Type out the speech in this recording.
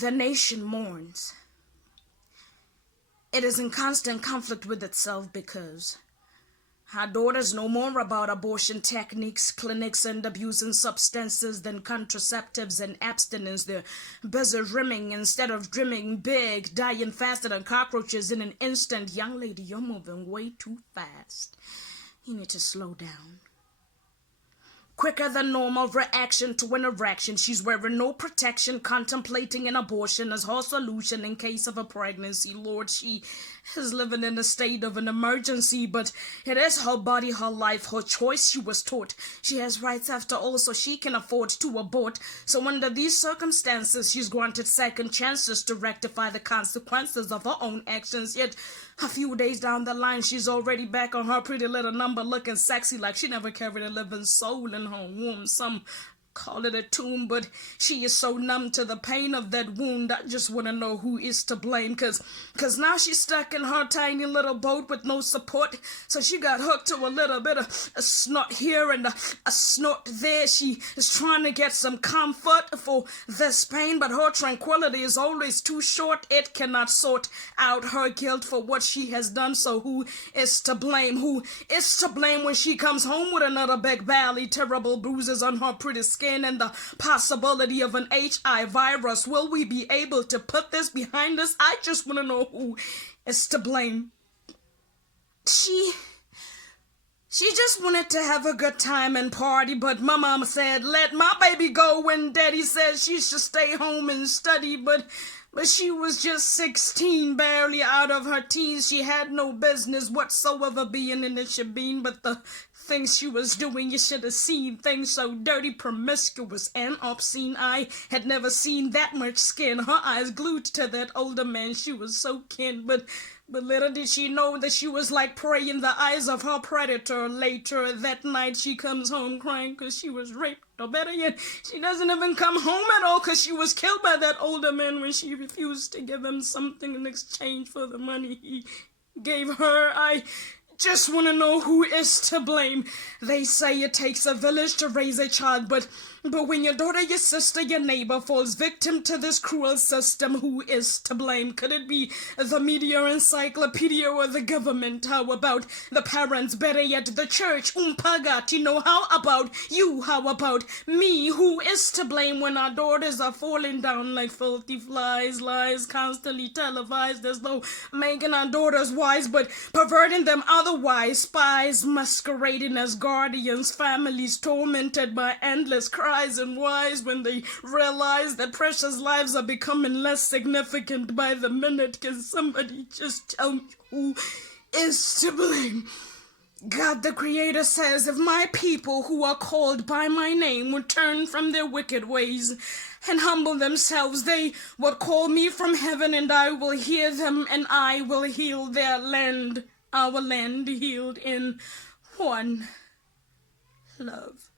The nation mourns. It is in constant conflict with itself because our daughters know more about abortion techniques, clinics, and abusing substances than contraceptives and abstinence. They're busy rimming instead of dreaming big, dying faster than cockroaches in an instant. Young lady, you're moving way too fast. You need to slow down. Quicker than normal reaction to an erection. She's wearing no protection, contemplating an abortion as her solution in case of a pregnancy. Lord, she is living in a state of an emergency, but it is her body, her life, her choice. She was taught she has rights after all, so she can afford to abort. So under these circumstances, she's granted second chances to rectify the consequences of her own actions. Yet a few days down the line, she's already back on her pretty little number, looking sexy like she never carried a living soul in her womb. Some call it a tomb, but she is so numb to the pain of that wound. I just want to know who is to blame, cause now she's stuck in her tiny little boat with no support. So she got hooked to a little bit of a snort here and a snort there. She is trying to get some comfort for this pain, but her tranquility is always too short. It cannot sort out her guilt for what she has done. So who is to blame? Who is to blame when she comes home with another big belly, terrible bruises on her pretty skin, and the possibility of an HIV virus? Will we be able to put this behind us? I just want to know who is to blame. She just wanted to have a good time and party, but my mama said, let my baby go, when daddy said she should stay home and study, but she was just 16, barely out of her teens. She had no business whatsoever being in the shebeen, but the things she was doing, you should have seen. Things so dirty, promiscuous, and obscene. I had never seen that much skin. Her eyes glued to that older man. She was so kin, but little did she know that she was like prey in the eyes of her predator. Later that night, she comes home crying because she was raped. Or better yet, she doesn't even come home at all because she was killed by that older man when she refused to give him something in exchange for the money he gave her. I just want to know who is to blame. They say it takes a village to raise a child, but when your daughter, your sister, your neighbor falls victim to this cruel system, who is to blame? Could it be the media, encyclopedia, or the government? How about the parents? Better yet, the church? How about you? How about me? Who is to blame when our daughters are falling down like filthy flies? Lies constantly televised as though making our daughters wise, but perverting them otherwise. Spies masquerading as guardians. Families tormented by endless cries and whys when they realize that precious lives are becoming less significant by the minute. Can somebody just tell me who is to blame? God the Creator says, if my people who are called by my name would turn from their wicked ways and humble themselves, they would call me from heaven, and I will hear them, and I will heal their land. Our land healed in one love.